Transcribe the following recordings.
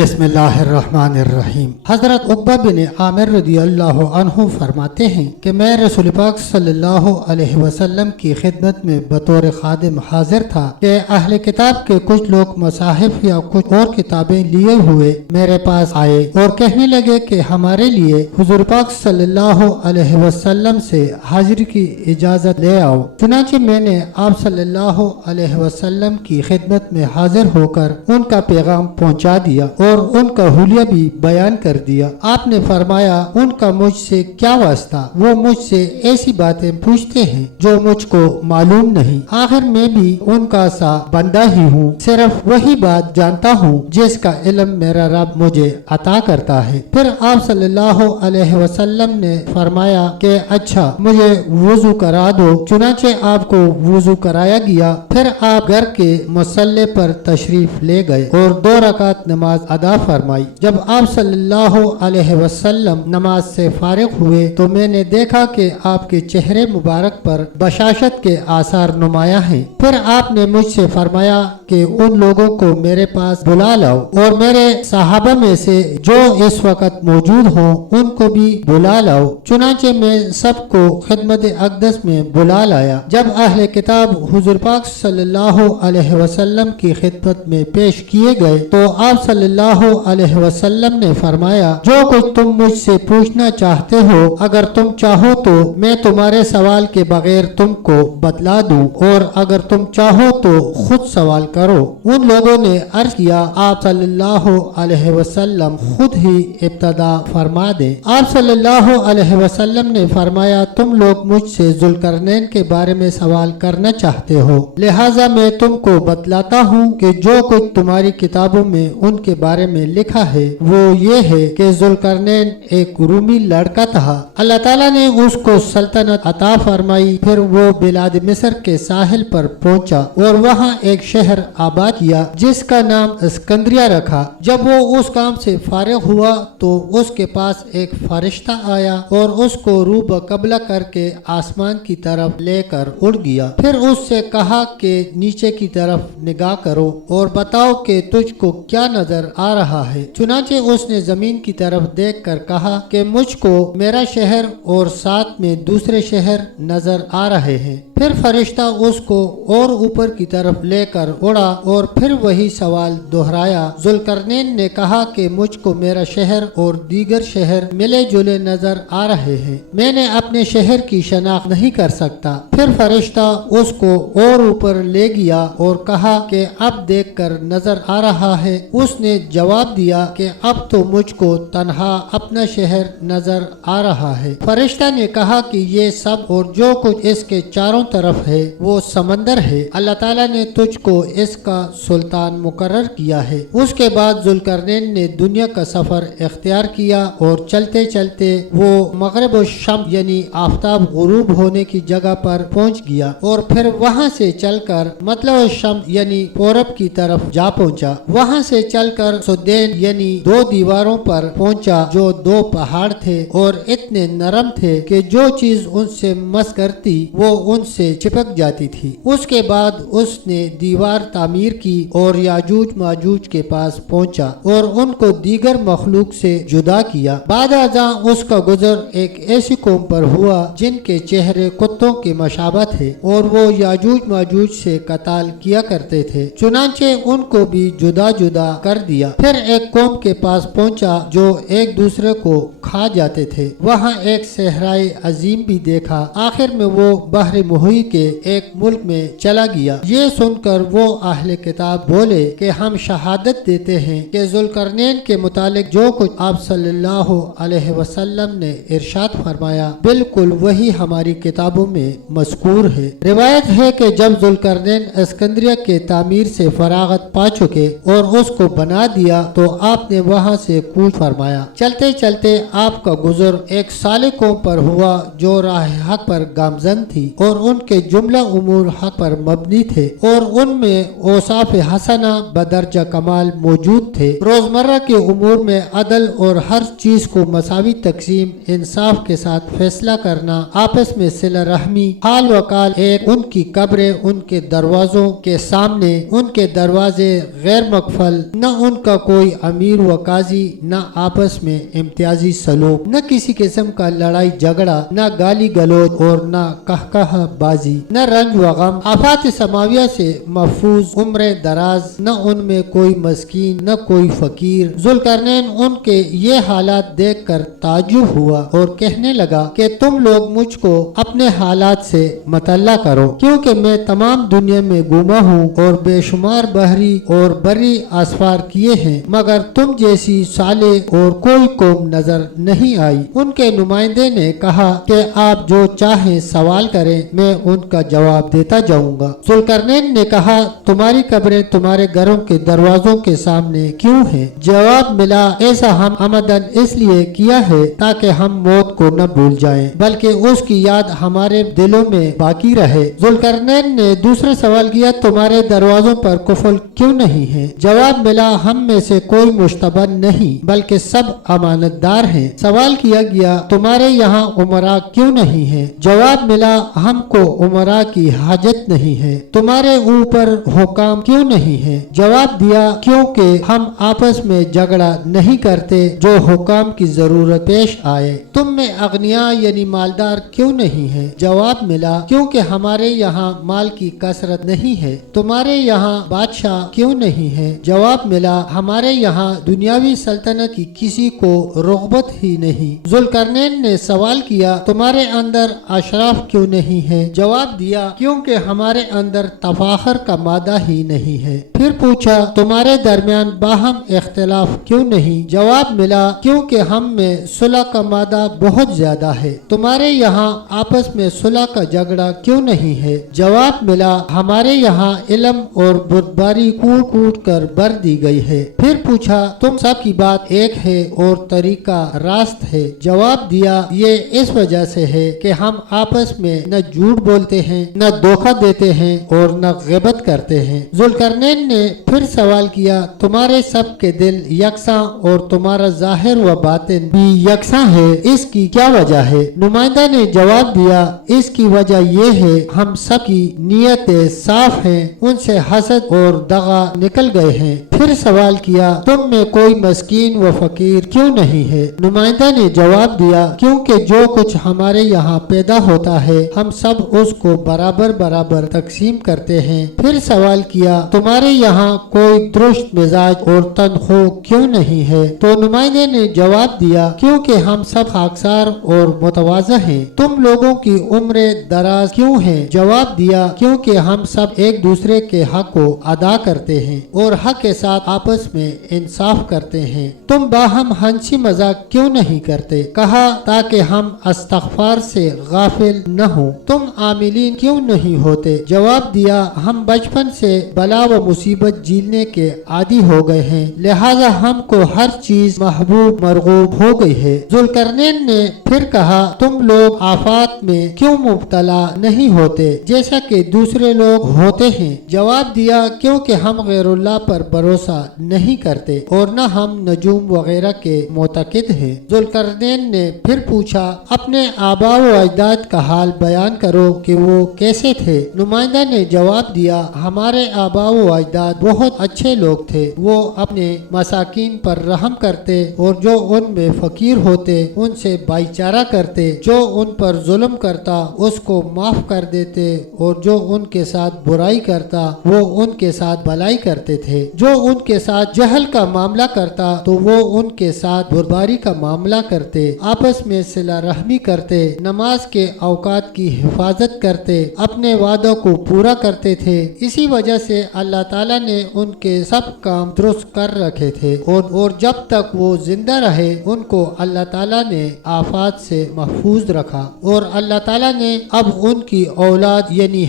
बिस्मिल्लाह अर्रहमान अर्रहीम। हज़रत उक़बा बिन आमिर रज़ी अल्लाह अन्हु फरमाते हैं कि मैं रसूल पाक सल्लल्लाहु अलैहि वसल्लम की खिदमत में बतौर खादिम हाजिर था कि अहले किताब के कुछ लोग मसाहिफ या कुछ और किताबें लिए हुए मेरे पास आए और कहने लगे कि हमारे लिए हुज़ूर पाक सल्लल्लाहु अलैहि वसल्लम से हाजिरी की इजाज़त ले आओ। चुनांचे मैंने आप सल्लल्लाहु अलैहि वसल्लम की खिदमत में हाजिर होकर उनका पैगाम पहुँचा दिया और उनका हुलिया भी बयान कर दिया। आपने फरमाया, उनका मुझसे क्या वास्ता, वो मुझसे ऐसी बातें पूछते हैं जो मुझको मालूम नहीं। आखिर मैं भी उनका सा बंदा ही हूँ, सिर्फ वही बात जानता हूँ जिसका इल्म मेरा रब मुझे अता करता है। फिर आप सल्लल्लाहु अलैहि वसल्लम ने फरमाया कि अच्छा मुझे वुजू करा दो। चुनाचे आपको वुजू कराया गया। फिर आप घर के मुसल्ले पर तशरीफ ले गए और 2 रकात नमाज अदा फरमाई। जब आप सल्लल्लाहु अलैहि वसल्लम नमाज से फारिग हुए तो मैंने देखा कि आपके चेहरे मुबारक पर बशाशत के आसार नुमाया हैं। फिर आपने मुझसे फरमाया कि उन लोगों को मेरे पास बुला लाओ और मेरे सहाबा में से जो इस वक्त मौजूद हों उनको भी बुला लाओ। चुनाचे मैं सबको खिदमत अक़दस में बुला लाया। जब अहले किताब हुज़ूर पाक सल्लल्लाहु अलैहि वसल्लम की खिदमत में पेश किए गए तो आप सल्लल्लाहु अलैहि वसल्लम ने फरमाया, जो कुछ तुम मुझसे पूछना चाहते हो, अगर तुम चाहो तो मैं तुम्हारे सवाल के बगैर तुमको बतला दूं और अगर तुम चाहो तो खुद सवाल करो। उन लोगों ने अर्ज किया, आप सल्लल्लाहु अलैहि वसल्लम खुद ही इब्तदा फरमा दे। आप सल्लल्लाहु अलैहि वसल्लम ने फरमाया, तुम लोग मुझसे ज़ुल्करनैन के बारे में सवाल करना चाहते हो, लिहाजा मैं तुमको बतलाता हूँ कि जो कुछ तुम्हारी किताबों में उनके बारे में लिखा है वो ये है कि ज़ुल्करनैन एक रूमी लड़का था। अल्लाह ताला ने उसको सल्तनत अता फरमाई। फिर वो बिलाद मिस्र के साहिल पर पहुंचा और वहाँ एक शहर आबाद किया जिसका नाम सिकंदरिया रखा। जब वो उस काम से फारिग हुआ तो उसके पास एक फरिश्ता आया और उसको रूह बकबला करके आसमान की तरफ लेकर उड़ गया। फिर उससे कहा कि नीचे की तरफ निगाह करो और बताओ कि तुझको क्या नजर आ रहा है। चुनाचे उसने जमीन की तरफ देखकर कहा कि मुझको मेरा शहर और साथ में दूसरे शहर नजर आ रहे हैं। फिर फरिश्ता उसको और ऊपर की तरफ लेकर उड़ा और फिर वही सवाल दोहराया। ज़ुल्करनैन ने कहा कि मुझको मेरा शहर और दीगर शहर मिले जुले नजर आ रहे हैं, मैंने अपने शहर की शनाख्त नहीं कर सकता। फिर फरिश्ता उसको और ऊपर ले गया और कहा कि अब देखकर नजर आ रहा है। उसने जवाब दिया कि अब तो मुझको तन्हा अपना शहर नजर आ रहा है। फरिश्ता ने कहा कि ये सब और जो कुछ इसके चारों तरफ है वो समंदर है। अल्लाह ताला ने तुझको इसका सुल्तान मुकर्रर किया है। उसके बाद ज़ुल्करनैन ने दुनिया का सफर इख्तियार किया और चलते चलते वो मगरिब और शम यानी आफ्ताब गुरूब होने की जगह पर पहुंच गया और फिर वहां से चलकर मतलब शम यानी पूरब की तरफ जा पहुंचा। वहां से चलकर सुदैन यानी 2 दीवारों पर पहुंचा जो 2 पहाड़ थे और इतने नरम थे कि जो चीज उनसे मस करती वो उनसे चिपक जाती थी। उसके बाद उसने दीवार तामीर की और याजूज माजूज के पास पहुंचा और उनको दीगर मखलूक से जुदा किया। बाद आज़ा उसका गुजर एक ऐसी कौम पर हुआ जिनके चेहरे कुत्तों के मशाबा थे और वो याजूज माजूज से कताल किया करते थे। चुनांचे उनको भी जुदा जुदा कर दिया। फिर एक कौम के पास पहुंचा जो एक दूसरे को खा जाते थे। वहाँ एक सहराए अजीम भी देखा। आखिर में वो बहर मुही के एक मुल्क में चला गया। ये सुनकर वो अहले किताब बोले कि हम शहादत देते हैं कि ज़ुल्करनैन के मुतालिक जो कुछ आप सल्लल्लाहु अलैहि वसल्लम ने इरशाद फरमाया बिल्कुल वही हमारी किताबों में मज़कूर है। रिवायत है कि जब ज़ुल्करनैन सिकंदरिया के तामीर से फरागत पा चुके और उसको बना दिया तो आपने वहाँ से कूच फरमाया। चलते चलते आपका गुजर एक साले कौम पर हुआ जो राह हक पर गामजन थी और उनके जुमला उमूर हक पर मबनी थे और उनमें औसाफ हसना बदरजा कमाल मौजूद थे। रोजमर्रा के उमूर में अदल और हर चीज को मसावी तकसीम, इंसाफ के साथ फैसला करना, आपस में सिला रहमी, हाल वकाल एक, उनकी कब्रें उनके दरवाजों के सामने, उनके दरवाजे गैर मकफल, न उन उनका कोई अमीर व काजी, न आपस में इम्तियाजी सलूक, न किसी किस्म का लड़ाई झगड़ा, न गाली गलौज और न कहकहा बाजी, न रंज व गम। आफात समाविया से महफूज, उम्र दराज, न उनमें कोई मस्कीन न कोई फकीर। जुल्करनैन उनके ये हालात देख कर ताज्जुब हुआ और कहने लगा कि तुम लोग मुझको अपने हालात से मतल्ला करो, क्योंकि मैं तमाम दुनिया में गुमा हूँ और बेशुमार बहरी और बरी असफार किए हैं, मगर तुम जैसी साले और कोई कौम नजर नहीं आई। उनके नुमाइंदे ने कहा कि आप जो चाहें सवाल करें, मैं उनका जवाब देता जाऊंगा। जुल्करनैन ने कहा, तुम्हारी कब्रें तुम्हारे घरों के दरवाजों के सामने क्यों हैं? जवाब मिला, ऐसा हम आमदन इसलिए किया है ताकि हम मौत को न भूल जाएं, बल्कि उसकी याद हमारे दिलों में बाकी रहे। जुल्करनैन ने दूसरा सवाल किया, तुम्हारे दरवाजों पर कुफल क्यों नहीं है? जवाब मिला, हम में से कोई मुश्तबन नहीं, बल्कि सब अमानतदार हैं। सवाल किया गया, तुम्हारे यहाँ उमरा क्यों नहीं है? जवाब मिला, हमको उमरा की हाजत नहीं है। तुम्हारे ऊपर हुकाम क्यों नहीं है? जवाब दिया, क्योंकि हम आपस में झगड़ा नहीं करते जो हुकाम की जरूरत पेश आए। तुम में अगनिया यानी मालदार क्यों नहीं है? जवाब मिला, क्योंकि हमारे यहाँ माल की कसरत नहीं है। तुम्हारे यहाँ बादशाह क्यों नहीं है? जवाब मिला, हमारे यहाँ दुनियावी सल्तनत की किसी को रुग़बत ही नहीं। जुल्करनैन ने सवाल किया, तुम्हारे अंदर अशराफ क्यों नहीं है? जवाब दिया, क्योंकि हमारे अंदर तफाखर का मादा ही नहीं है। फिर पूछा, तुम्हारे दरमियान बाहम इख्तिलाफ क्यों नहीं? जवाब मिला, क्योंकि हम में सुलह का मादा बहुत ज्यादा है। तुम्हारे यहाँ आपस में सुलह का झगड़ा क्यों नहीं है? जवाब मिला, हमारे यहाँ इल्म और बुर्दबारी कूट कूट कर भर दी गई है। फिर पूछा, तुम सब की बात एक है और तरीका रास्त है? जवाब दिया, ये इस वजह से है कि हम आपस में न झूठ बोलते हैं, न धोखा देते हैं और न ग़िबत करते हैं। जुल्करनैन ने फिर सवाल किया, तुम्हारे सब के दिल यकसा और तुम्हारा जाहिर व बातिन भी यकसा है, इसकी क्या वजह है? नुमाइंदा ने जवाब दिया, इसकी वजह ये है हम सब की नीयतें साफ हैं, उनसे हसद और दगा निकल गए हैं। फिर सवाल किया, तुम में कोई मस्कीन व फकीर क्यों नहीं है? नुमाइंदा ने जवाब दिया, क्योंकि जो कुछ हमारे यहाँ पैदा होता है हम सब उसको बराबर बराबर तकसीम करते हैं। फिर सवाल किया, तुम्हारे यहाँ कोई दुरुस्त मिजाज और तनख्वाह क्यों नहीं है? तो नुमाइंदे ने जवाब दिया, क्योंकि हम सब खाकसार और मुतवाज़ा हैं। तुम लोगों की उम्र दराज क्यों है? जवाब दिया, क्योंकि हम सब एक दूसरे के हक को अदा करते हैं और हक के साथ आपस में इंसाफ करते हैं। तुम बाहम हंसी मजाक क्यों नहीं करते? कहा, ताकि हम इस्तग़फ़ार से गाफिल न हो। तुम आमिलीन क्यों नहीं होते? जवाब दिया, हम बचपन से बला व मुसीबत झेलने के आदी हो गए हैं, लिहाजा हमको हर चीज महबूब मरगूब हो गई है। जुल्करनैन ने फिर कहा, तुम लोग आफात में क्यों मुब्तला नहीं होते जैसा कि दूसरे लोग होते हैं? जवाब दिया, क्योंकि हम गैरुल्लाह पर भरोसा नहीं करते और न हम नजूम वगैरह के मोतकिद हैं। जुल्करनैन ने फिर पूछा, अपने आबा व अजदाद का हाल बयान करो कि वो कैसे थे? नुमाइंदा ने जवाब दिया, हमारे आबा व अजदाद बहुत अच्छे लोग थे। वो अपने मसाकीन पर रहम करते और जो उनमें फकीर होते उनसे भाईचारा करते, जो उन पर जुल्म करता उसको माफ कर देते और जो उनके साथ बुराई करता वो उनके साथ भलाई करते थे। जो उनके साथ जहल का मामला करता तो वो उनके साथ बुरबारी का मामला करते। आपस में सिला रहमी करते, नमाज के औकात की हिफाजत करते, अपने वादों को पूरा करते थे। इसी वजह से अल्लाह ताला ने उनके सब काम दुरुस्त कर रखे थे और जब तक वो जिंदा रहे उनको अल्लाह ताला ने आफात से महफूज रखा और अल्लाह ताला ने अब उनकी औलाद यानी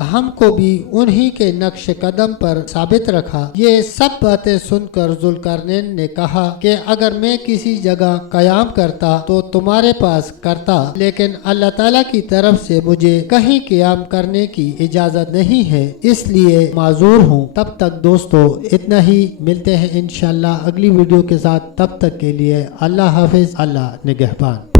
हमको भी उन्हीं के नक्श कदम पर साबित रखा। ये सब बातें सुनकर जुल्करनैन ने कहा कि अगर मैं किसी जगह कयाम करता तो तुम्हारे पास करता, लेकिन अल्लाह ताला की तरफ से मुझे कहीं कयाम करने की इजाजत नहीं है, इसलिए माजूर हूँ। तब तक दोस्तों इतना ही, मिलते हैं इंशाल्लाह अगली वीडियो के साथ। तब तक के लिए अल्लाह हाफिज, अल्लाह निगहबान।